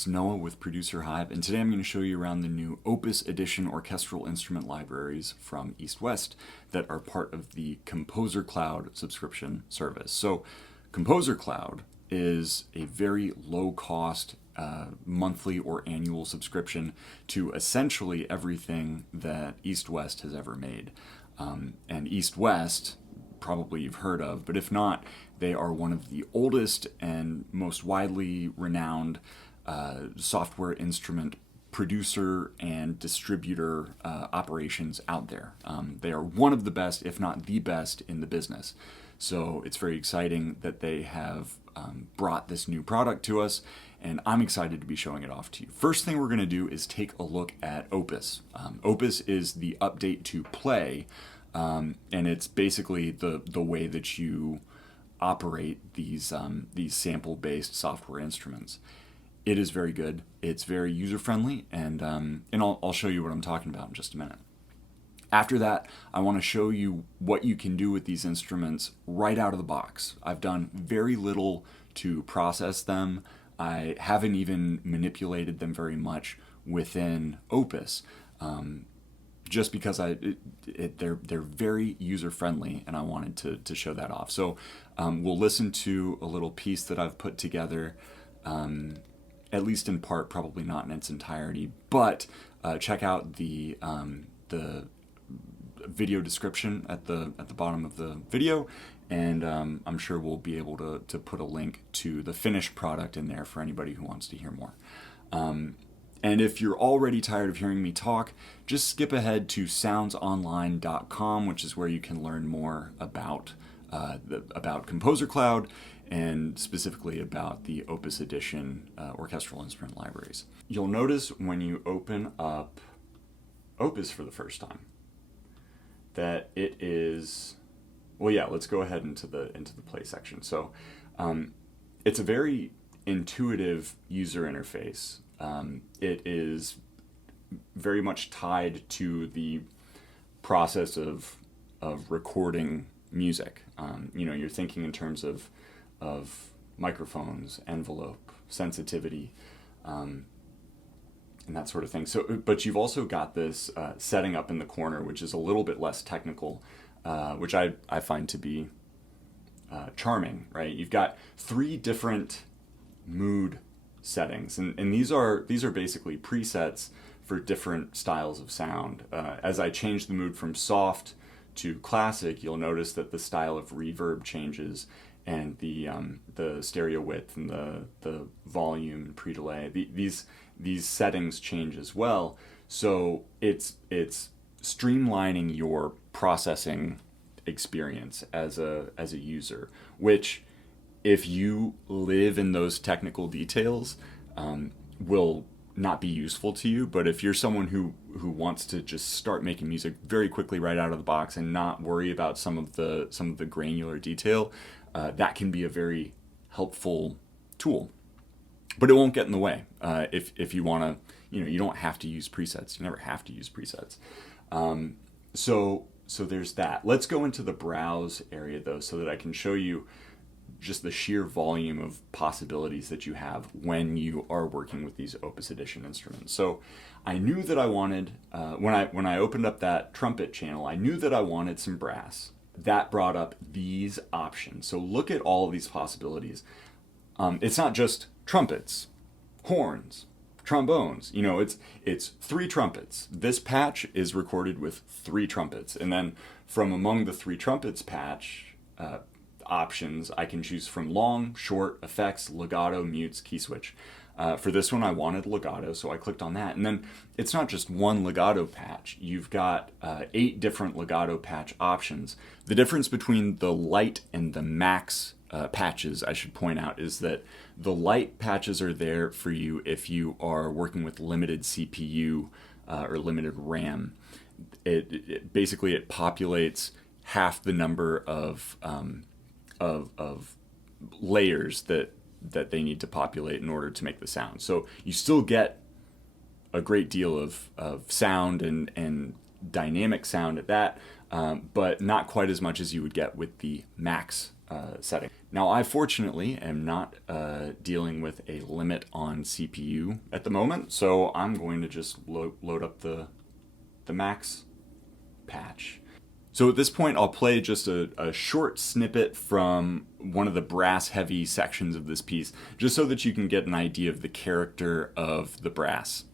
it's Noah with Producer Hive, and today I'm going to show you around the new Opus Edition orchestral instrument libraries from East West that are part of the ComposerCloud subscription service. So ComposerCloud is a very low-cost monthly or annual subscription to essentially everything that East West has ever made. And East West, probably you've heard of, but if not, they are one of the oldest and most widely renowned software instrument producer and distributor operations out there. They are one of the best, if not the best, in the business. So it's very exciting that they have brought this new product to us, and I'm excited to be showing it off to you. First thing we're going to do is take a look at Opus. Opus is the update to Play, and it's basically the way that you operate these sample-based software instruments. It is very good. It's very user-friendly, and I'll show you what I'm talking about in just a minute. After that, I want to show you what you can do with these instruments right out of the box. I've done very little to process them. I haven't even manipulated them very much within Opus, just because they're very user-friendly, and I wanted to show that off. So we'll listen to a little piece that I've put together, at least in part, probably not in its entirety, but check out the video description at the bottom of the video, and I'm sure we'll be able to put a link to the finished product in there for anybody who wants to hear more. And if you're already tired of hearing me talk, just skip ahead to soundsonline.com, which is where you can learn more about ComposerCloud and specifically about the Opus Edition orchestral instrument libraries. You'll notice when you open up Opus for the first time that it is, well, yeah, let's go ahead into the play section. So it's a very intuitive user interface. It is very much tied to the process of recording music. You're thinking in terms of microphones, envelope, sensitivity, and that sort of thing. So, but you've also got this setting up in the corner, which is a little bit less technical, which I find to be charming, right? You've got 3 different mood settings, and these are basically presets for different styles of sound. As I change the mood from soft to classic, you'll notice that the style of reverb changes, and the stereo width and the volume and pre-delay, these settings change as well. So it's streamlining your processing experience as a user, which, if you live in those technical details, will not be useful to you. But if you're someone who wants to just start making music very quickly right out of the box and not worry about some of the granular detail, that can be a very helpful tool. But it won't get in the way. If you want to, you don't have to use presets. You never have to use presets. So there's that. Let's go into the browse area though, so that I can show you just the sheer volume of possibilities that you have when you are working with these Opus Edition instruments. So I knew that I wanted, when I opened up that trumpet channel, I knew that I wanted some brass. That brought up these options. So look at all of these possibilities. It's not just trumpets, horns, trombones. It's 3 trumpets. This patch is recorded with 3 trumpets. And then from among the 3 trumpets patch options, I can choose from long, short, effects, legato, mutes, key switch. For this one, I wanted legato, so I clicked on that. And then it's not just one legato patch. You've got 8 different legato patch options. The difference between the light and the max patches, I should point out, is that the light patches are there for you if you are working with limited CPU or limited RAM. It basically populates half the number of layers that they need to populate in order to make the sound. So you still get a great deal of sound and dynamic sound at that, but not quite as much as you would get with the max setting. Now, I fortunately am not dealing with a limit on CPU at the moment, so I'm going to just load up the max patch. So at this point, I'll play just a short snippet from one of the brass-heavy sections of this piece, just so that you can get an idea of the character of the brass.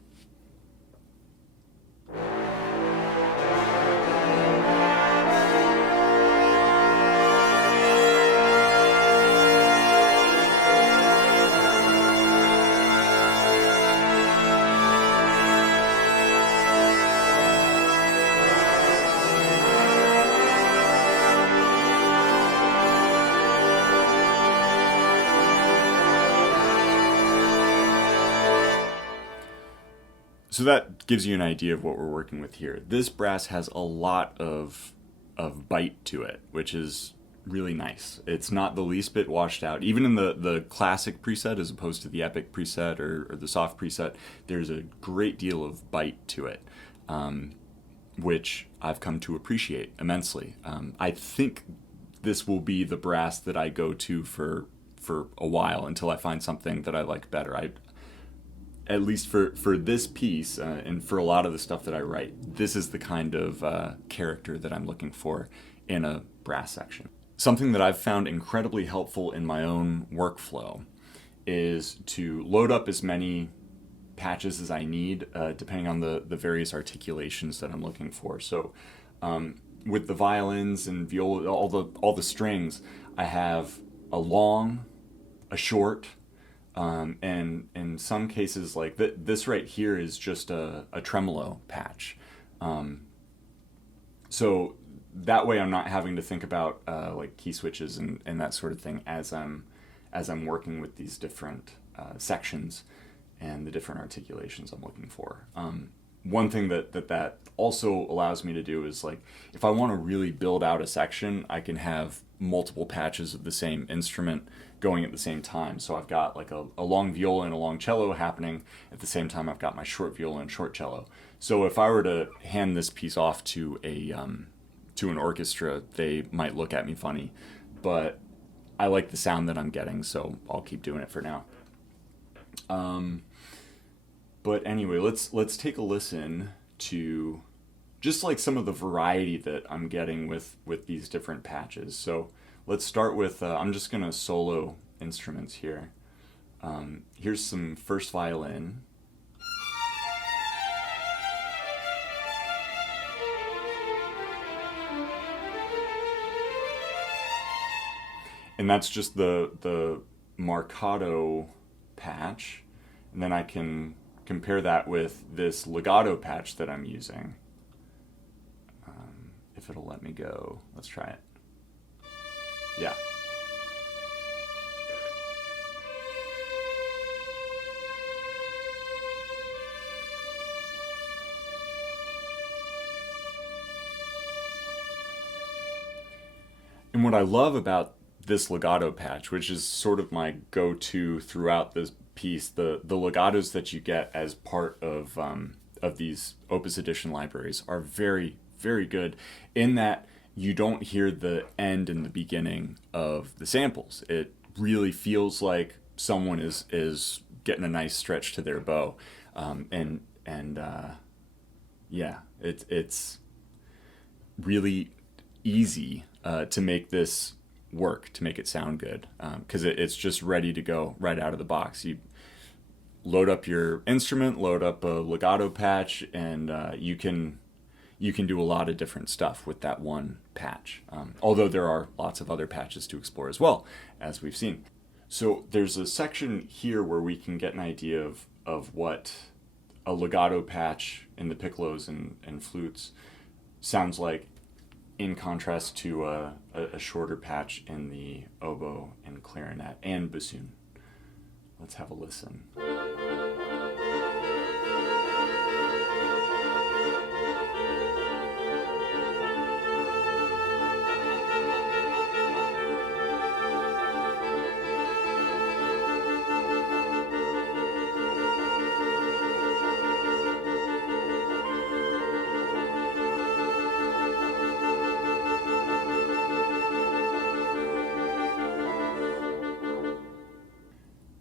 So that gives you an idea of what we're working with here. This brass has a lot of bite to it, which is really nice. It's not the least bit washed out. Even in the classic preset as opposed to the epic preset or the soft preset, there's a great deal of bite to it, which I've come to appreciate immensely. I think this will be the brass that I go to for a while until I find something that I like better. At least for this piece, and for a lot of the stuff that I write, this is the kind of character that I'm looking for in a brass section. Something that I've found incredibly helpful in my own workflow is to load up as many patches as I need, depending on the various articulations that I'm looking for. So with the violins and viola, all the strings, I have a long, a short, and in some cases, like this right here is just a tremolo patch. So that way I'm not having to think about like key switches and that sort of thing as I'm working with these different sections and the different articulations I'm looking for. One thing that also allows me to do is, like, if I want to really build out a section, I can have multiple patches of the same instrument going at the same time. So I've got like a long viola and a long cello happening at the same time I've got my short viola and short cello. So if I were to hand this piece off to an orchestra, they might look at me funny, but I like the sound that I'm getting, so I'll keep doing it for now. But anyway, let's take a listen to just like some of the variety that I'm getting with these different patches. So let's start with, I'm just going to solo instruments here. Here's some first violin. And that's just the Marcato patch. And then I can compare that with this Legato patch that I'm using. If it'll let me go. Let's try it. Yeah. And what I love about this legato patch, which is sort of my go-to throughout this piece, the legatos that you get as part of these Opus Edition libraries are very, very good in that you don't hear the end and the beginning of the samples. It really feels like someone is getting a nice stretch to their bow, yeah, it's really easy to make this work, to make it sound good, because it's just ready to go right out of the box. You load up your instrument, load up a legato patch, and you can do a lot of different stuff with that one patch. Although there are lots of other patches to explore as well, as we've seen. So there's a section here where we can get an idea of what a legato patch in the piccolos and flutes sounds like, in contrast to a shorter patch in the oboe and clarinet and bassoon. Let's have a listen.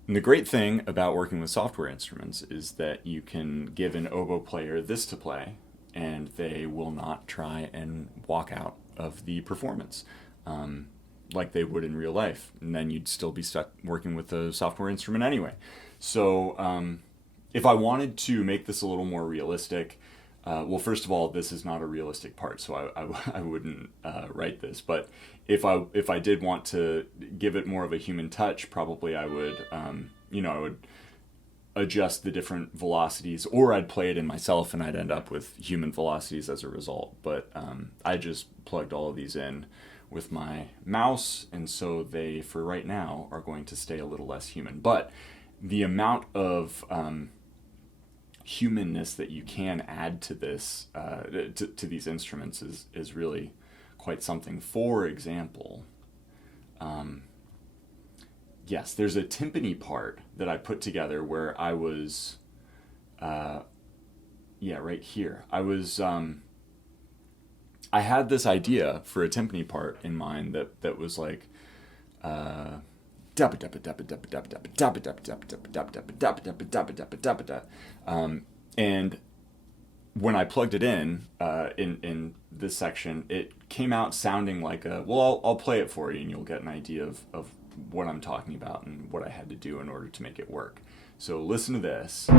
And the great thing about working with software instruments is that you can give an oboe player this to play, and they will not try and walk out of the performance like they would in real life. And then you'd still be stuck working with a software instrument anyway. So if I wanted to make this a little more realistic, well, first of all, this is not a realistic part, so I wouldn't write this. But if I did want to give it more of a human touch, probably I would, I would adjust the different velocities, or I'd play it in myself and I'd end up with human velocities as a result. But I just plugged all of these in with my mouse, and so they, for right now, are going to stay a little less human. But the amount of humanness that you can add to this to these instruments is really quite something. For example, yes, there's a timpani part that I put together where I was right here I had this idea for a timpani part in mind that was like and when I plugged it in this section, it came out sounding like I'll play it for you and you'll get an idea of what I'm talking about and what I had to do in order to make it work. So listen to this.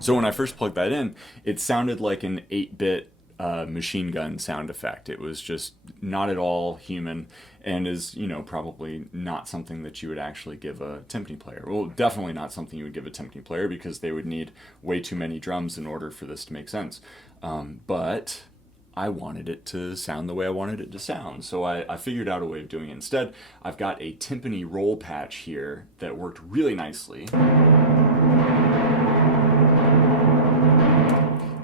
So when I first plugged that in, it sounded like an 8-bit machine gun sound effect. It was just not at all human, and is, probably not something that you would actually give a timpani player. Well, definitely not something you would give a timpani player, because they would need way too many drums in order for this to make sense. But I wanted it to sound the way I wanted it to sound, so I figured out a way of doing it. Instead, I've got a timpani roll patch here that worked really nicely.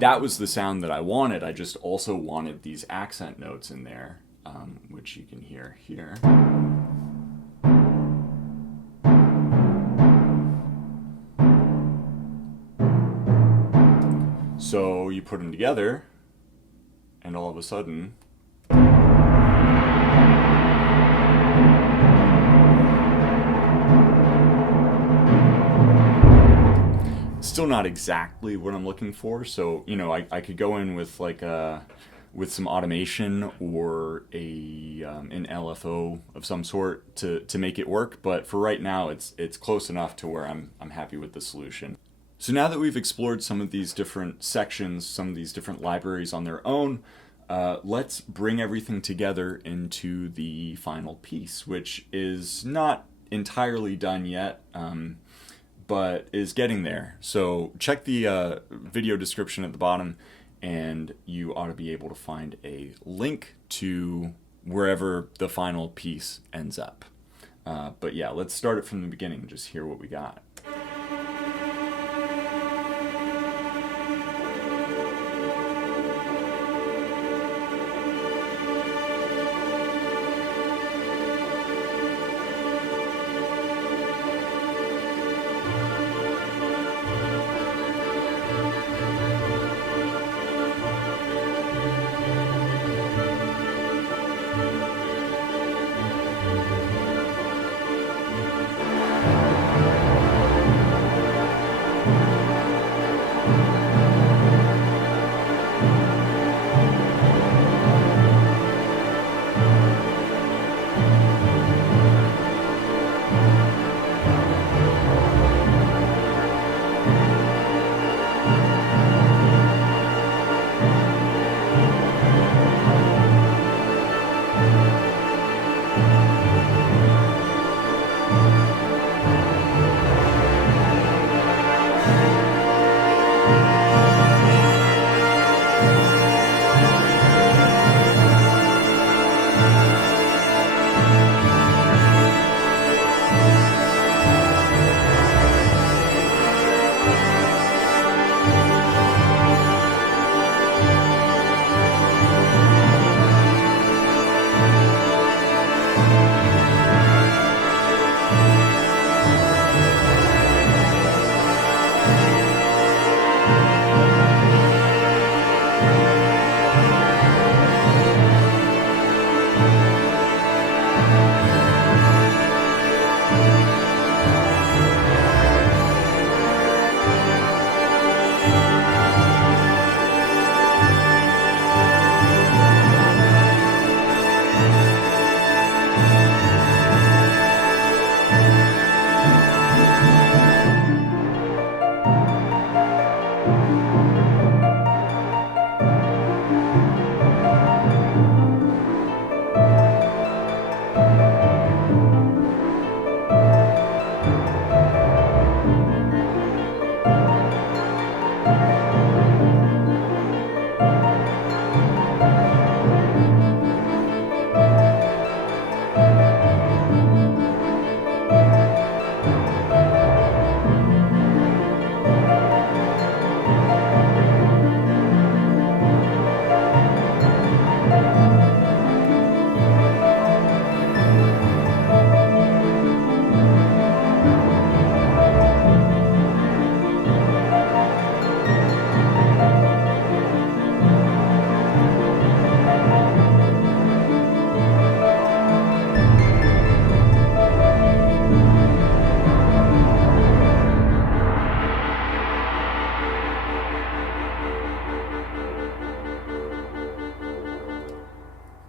That was the sound that I wanted. I just also wanted these accent notes in there, which you can hear here. So you put them together, and all of a sudden, still not exactly what I'm looking for. So, I could go in with with some automation or an LFO of some sort to make it work. But for right now, it's close enough to where I'm happy with the solution. So now that we've explored some of these different sections, some of these different libraries on their own, let's bring everything together into the final piece, which is not entirely done yet, but is getting there. So check the video description at the bottom, and you ought to be able to find a link to wherever the final piece ends up. But yeah, let's start it from the beginning and just hear what we got.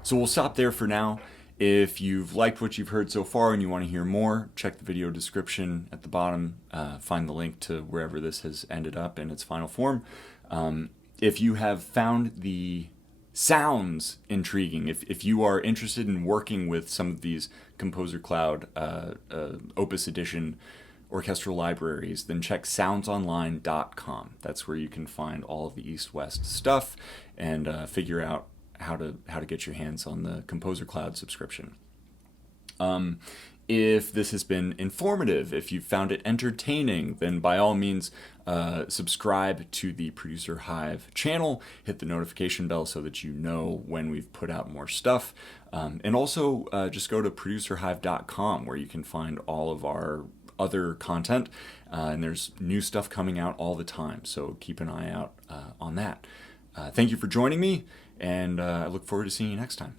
So we'll stop there for now. If you've liked what you've heard so far and you want to hear more, check the video description at the bottom. Find the link to wherever this has ended up in its final form. If you have found the sounds intriguing, if you are interested in working with some of these ComposerCloud Opus Edition orchestral libraries, then check soundsonline.com. That's where you can find all of the EastWest stuff and figure out how to get your hands on the ComposerCloud subscription. If this has been informative, if you found it entertaining, then by all means subscribe to the Producer Hive channel, hit the notification bell so that you know when we've put out more stuff, and also just go to producerhive.com where you can find all of our other content, and there's new stuff coming out all the time, so keep an eye out on that. Thank you for joining me, and I look forward to seeing you next time.